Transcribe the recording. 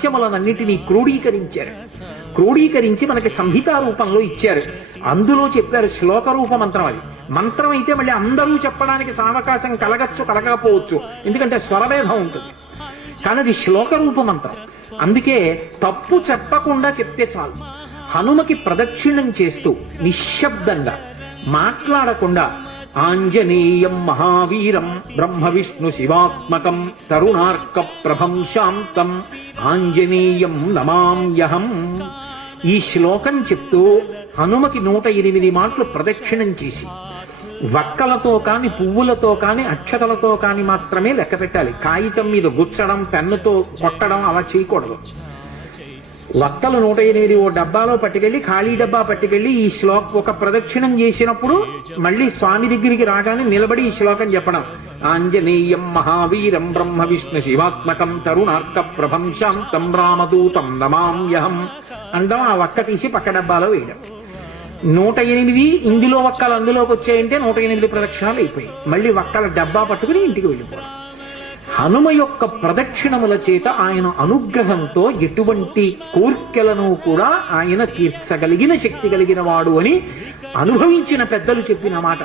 రహస్యములనన్నిటినీ క్రోడీకరించి మనకి సంహితా రూపంలో ఇచ్చారు. అందులో చెప్పారు శ్లోక రూప మంత్రం. అది మంత్రం అయితే మళ్ళీ అందరూ చెప్పడానికి సావకాశం కలగచ్చు కలగకపోవచ్చు, ఎందుకంటే స్వరభేదం ఉంటుంది. కానీ అది శ్లోక రూప మంత్రం. అందుకే తప్పు చెప్పకుండా చెప్తే చాలు. హనుమకి ప్రదక్షిణం చేస్తూ నిశ్శబ్దంగా మాట్లాడకుండా ఆంజనేయం మహావీరం బ్రహ్మ విష్ణు శివాత్మకం తరుణార్క ప్రభం శాంతం ఆంజనేయం నమామ్యహం ఈ శ్లోకం చెప్తూ హనుమకి 108 మాటలు ప్రదక్షిణం చేసి వక్కలతో కాని పువ్వులతో కాని అక్షతలతో కాని మాత్రమే లెక్క పెట్టాలి. కాగితం మీద గుచ్చడం పెన్నుతో కొట్టడం అలా చేయకూడదు. వక్కలు 108 ఓ డబ్బాలో పట్టుకెళ్ళి ఖాళీ డబ్బా పట్టుకెళ్ళి ఈ ఒక ప్రదక్షిణం చేసినప్పుడు మళ్ళీ స్వామి దగ్గరికి రాగానే నిలబడి ఈ శ్లోకం చెప్పడం. ఆంజనేయం మహావీరం బ్రహ్మ విష్ణు శివాత్మకం తరుణార్క ప్రభం శాంతం రామదూతం నమామ్యహం అండం. ఆ వక్క తీసి పక్క డబ్బాలో వేయడం. 108 ఇందులో వక్కలు అందులోకి వచ్చాయంటే 108 ప్రదక్షిణాలు అయిపోయాయి. మళ్ళీ వక్కల డబ్బా పట్టుకుని ఇంటికి వెళ్ళిపోవడం. హనుమ యొక్క ప్రదక్షిణముల చేత ఆయన అనుగ్రహంతో ఎటువంటి కోర్కెలను కూడా ఆయన తీర్చగలిగిన శక్తి కలిగిన వాడు అని అనుభవించిన పెద్దలు చెప్పిన మాట.